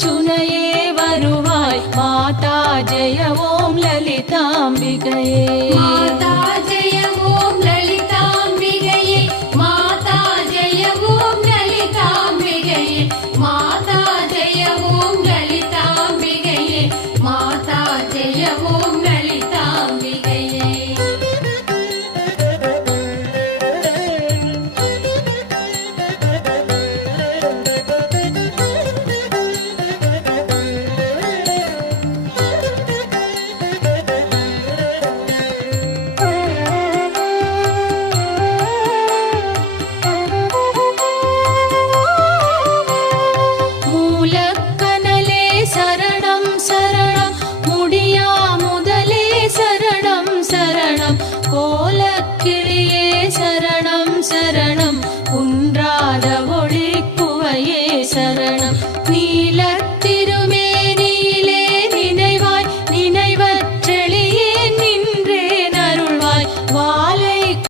அருட்சுனையே வருவாய் மாதா ஜெய ஓம் லலிதாம்பிகையே மாதா ஜெய ஓம் லலிதாம்பிகையே மாதா ஜெய ஓம் லலிதாம்பிகையே மாதா ஜெய ஓம் லலிதாம்பிகையே மாதா ஜெய ஓம் லலிதாம்பிகையே மூலக்கனலே சரணம் சரணம் முடியா முதலே சரணம் சரணம் கோலக்கிளியே சரணம் சரணம் குன்றாத ஒளி குவையே சரணம் நீலத்திரு